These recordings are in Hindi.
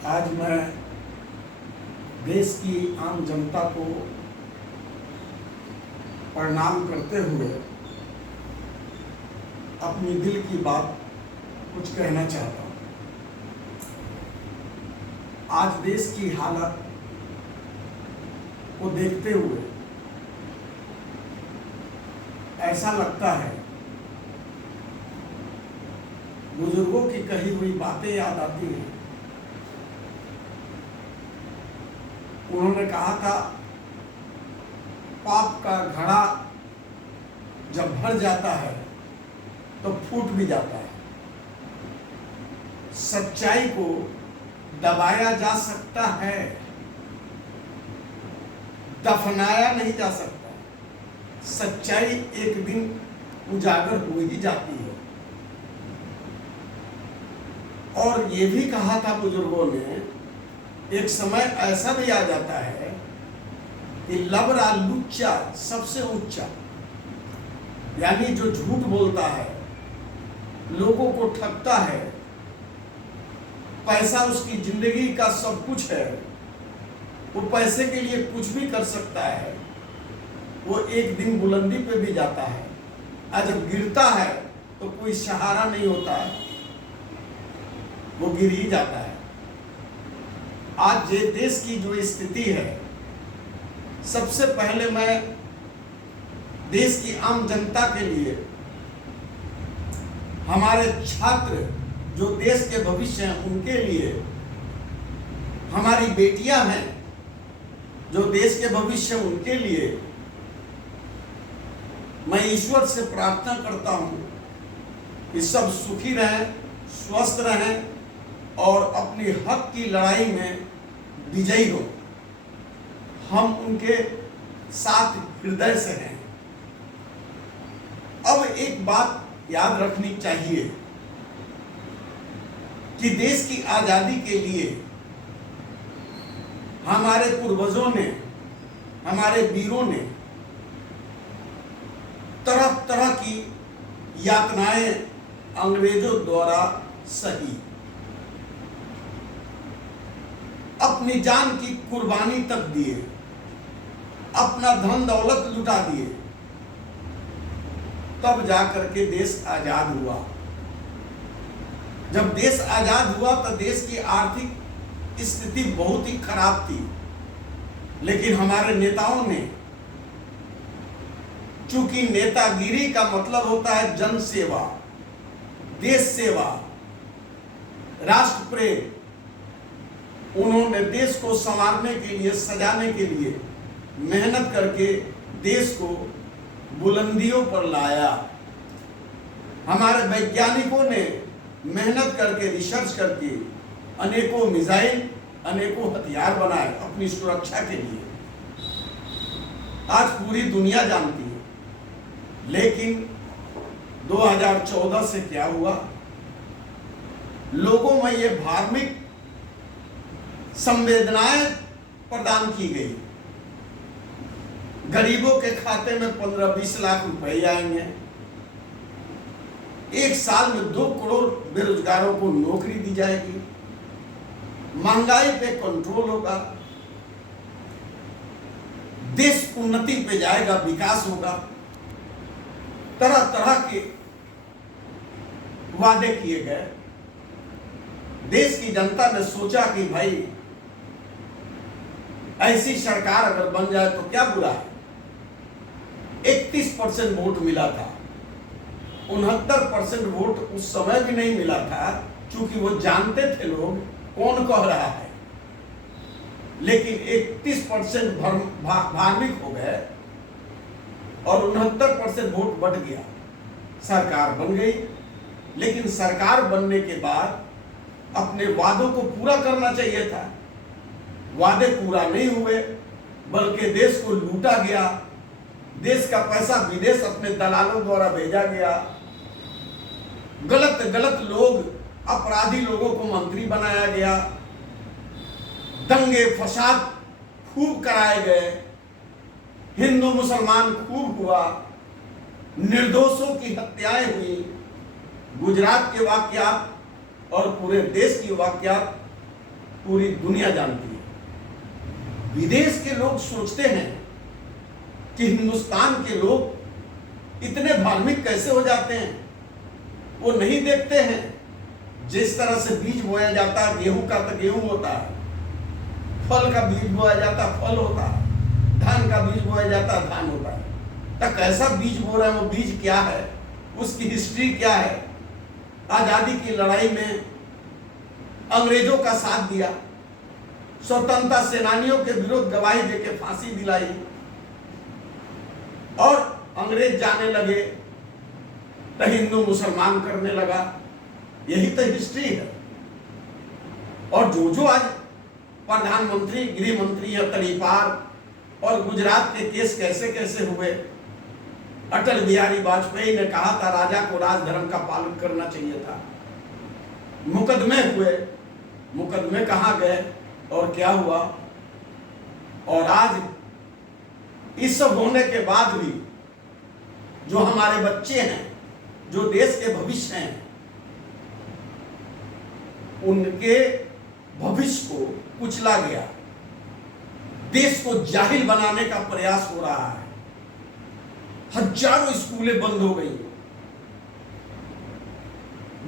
आज मैं देश की आम जनता को प्रणाम करते हुए अपनी दिल की बात कुछ कहना चाहता हूँ। आज देश की हालत को देखते हुए ऐसा लगता है, बुजुर्गों की कही हुई बातें याद आती हैं। उन्होंने कहा था, पाप का घड़ा जब भर जाता है तो फूट भी जाता है। सच्चाई को दबाया जा सकता है, दफनाया नहीं जा सकता। सच्चाई एक दिन उजागर हो ही जाती है। और ये भी कहा था बुजुर्गों ने, एक समय ऐसा भी आ जाता है कि लबरा लुच्चा सबसे ऊंचा, यानी जो झूठ बोलता है, लोगों को ठगता है, पैसा उसकी जिंदगी का सब कुछ है, वो पैसे के लिए कुछ भी कर सकता है, वो एक दिन बुलंदी पे भी जाता है। आज जब गिरता है तो कोई सहारा नहीं होता है, वो गिर ही जाता है। आज ये देश की जो स्थिति है, सबसे पहले मैं देश की आम जनता के लिए, हमारे छात्र जो देश के भविष्य हैं उनके लिए, हमारी बेटियां हैं जो देश के भविष्य उनके लिए मैं ईश्वर से प्रार्थना करता हूं कि सब सुखी रहें, स्वस्थ रहें और अपनी हक की लड़ाई में विजयी हो। हम उनके साथ हृदय से हैं। अब एक बात याद रखनी चाहिए कि देश की आजादी के लिए हमारे पूर्वजों ने, हमारे वीरों ने तरह तरह की यातनाएं अंग्रेजों द्वारा सही, अपनी जान की कुर्बानी तक दिए, अपना धन दौलत लुटा दिए, तब जाकर के देश आजाद हुआ। जब देश आजाद हुआ तो देश की आर्थिक स्थिति बहुत ही खराब थी, लेकिन हमारे नेताओं ने, चूंकि नेतागिरी का मतलब होता है जन सेवा, देश सेवा, राष्ट्र प्रेम, उन्होंने देश को संवारने के लिए, सजाने के लिए मेहनत करके देश को बुलंदियों पर लाया। हमारे वैज्ञानिकों ने मेहनत करके, रिसर्च करके अनेकों मिसाइल, अनेकों हथियार बनाए अपनी सुरक्षा के लिए। आज पूरी दुनिया जानती है। लेकिन 2014 से क्या हुआ? लोगों में ये धार्मिक संवेदनाएं प्रदान की गई। गरीबों के खाते में 15-20 लाख रुपए आएंगे। एक साल में 2 करोड़ बेरोजगारों को नौकरी दी जाएगी। महंगाई पे कंट्रोल होगा, देश उन्नति पे जाएगा, विकास होगा। तरह तरह के वादे किए गए। देश की जनता ने सोचा कि भाई ऐसी सरकार अगर बन जाए तो क्या बुरा है। 31% वोट मिला था। 69% वोट उस समय भी नहीं मिला था, क्योंकि वो जानते थे लोग कौन कह रहा है। लेकिन 31% धार्मिक हो गए और 69% वोट बढ़ गया। सरकार बन गई। लेकिन सरकार बनने के बाद अपने वादों को पूरा करना चाहिए था। वादे पूरा नहीं हुए, बल्कि देश को लूटा गया। देश का पैसा विदेश अपने दलालों द्वारा भेजा गया। गलत गलत लोग, अपराधी लोगों को मंत्री बनाया गया। दंगे फसाद खूब कराए गए। हिंदू मुसलमान खूब हुआ। निर्दोषों की हत्याएं हुई। गुजरात के वाकयात और पूरे देश की वाकयात पूरी दुनिया जानती है। विदेश के लोग सोचते हैं कि हिंदुस्तान के लोग इतने धार्मिक कैसे हो जाते हैं। वो नहीं देखते हैं जिस तरह से बीज बोया जाता है गेहूं का तो गेहूं होता है, फल का बीज बोया जाता है फल होता है, धान का बीज बोया जाता है धान होता है। तो कैसा बीज बो रहे हैं, वो बीज क्या है, उसकी हिस्ट्री क्या है। आजादी की लड़ाई में अंग्रेजों का साथ दिया, स्वतंत्रता सेनानियों के विरुद्ध गवाही देके फांसी दिलाई, और अंग्रेज जाने लगे तो हिंदू मुसलमान करने लगा। यही तो हिस्ट्री है। और जो आज प्रधानमंत्री गृह मंत्री है तड़ीपार, और गुजरात के केस कैसे कैसे हुए। अटल बिहारी वाजपेयी ने कहा था राजा को राजधर्म का पालन करना चाहिए था। मुकदमे हुए, मुकदमे कहां गए और क्या हुआ। और आज इस सब होने के बाद भी जो हमारे बच्चे हैं, जो देश के भविष्य हैं, उनके भविष्य को कुचला गया। देश को जाहिल बनाने का प्रयास हो रहा है। हजारों स्कूलें बंद हो गई,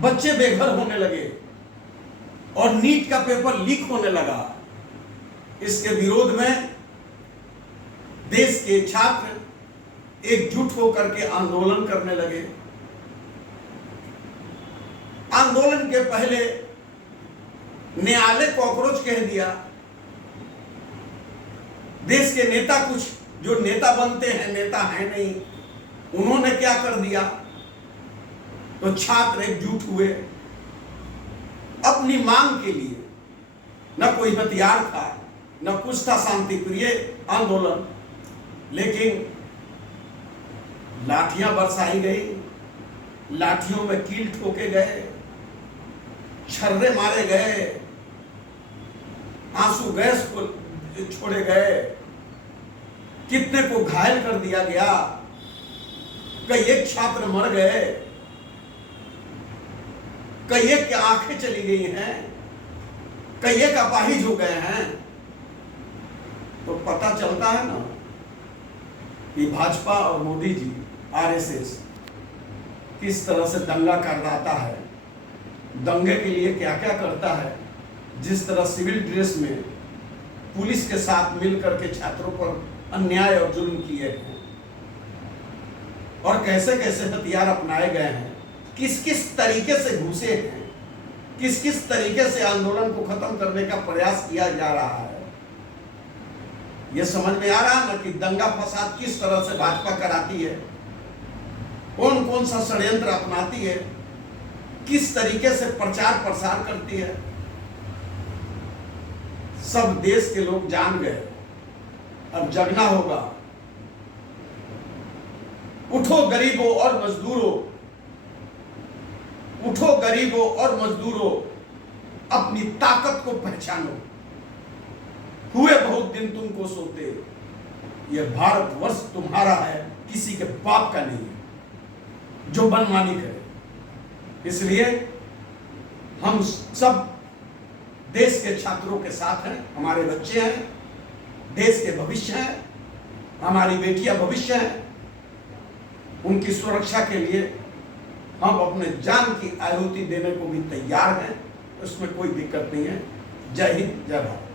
बच्चे बेघर होने लगे, और नीट का पेपर लीक होने लगा। इसके विरोध में देश के छात्र एकजुट होकर के आंदोलन करने लगे। आंदोलन के पहले न्यायालय कॉकरोच कह दिया। देश के नेता, कुछ जो नेता बनते हैं नेता है नहीं, उन्होंने क्या कर दिया, तो छात्र एकजुट हुए अपनी मांग के लिए। न कोई हथियार था, न कुछ था, शांति प्रिय आंदोलन। लेकिन लाठियां बरसाई गई, लाठियों में कील ठोके गए, छर्रे मारे गए, आंसू गैस को छोड़े गए, कितने को घायल कर दिया गया, कई एक छात्र मर गए, कई एक की आंखें चली गई हैं, कई एक अपाहिज हो गए हैं। तो पता चलता है ना कि भाजपा और मोदी जी, आरएसएस किस तरह से दंगा करवाता है, दंगे के लिए क्या क्या करता है। जिस तरह सिविल ड्रेस में पुलिस के साथ मिलकर के छात्रों पर अन्याय और जुल्म किए हैं, और कैसे कैसे हथियार अपनाए गए हैं, किस किस तरीके से घुसे हैं, किस किस तरीके से आंदोलन को खत्म करने का प्रयास किया जा रहा है। यह समझ में आ रहा है ना कि दंगा फसाद किस तरह से भाजपा कराती है, कौन कौन सा षड्यंत्र अपनाती है, किस तरीके से प्रचार प्रसार करती है। सब देश के लोग जान गए, अब जगना होगा। उठो गरीबों और मजदूरों, उठो गरीबों और मजदूरों, अपनी ताकत को पहचानो। हुए बहुत दिन तुमको सोते, यह भारतवर्ष तुम्हारा है, किसी के बाप का नहीं है जो मनमानी करे। इसलिए हम सब देश के छात्रों के साथ हैं, हमारे बच्चे हैं, देश के भविष्य हैं, हमारी बेटियां भविष्य हैं। उनकी सुरक्षा के लिए हम अपने जान की आहुति देने को भी तैयार हैं, उसमें कोई दिक्कत नहीं है। जय हिंद, जय भारत।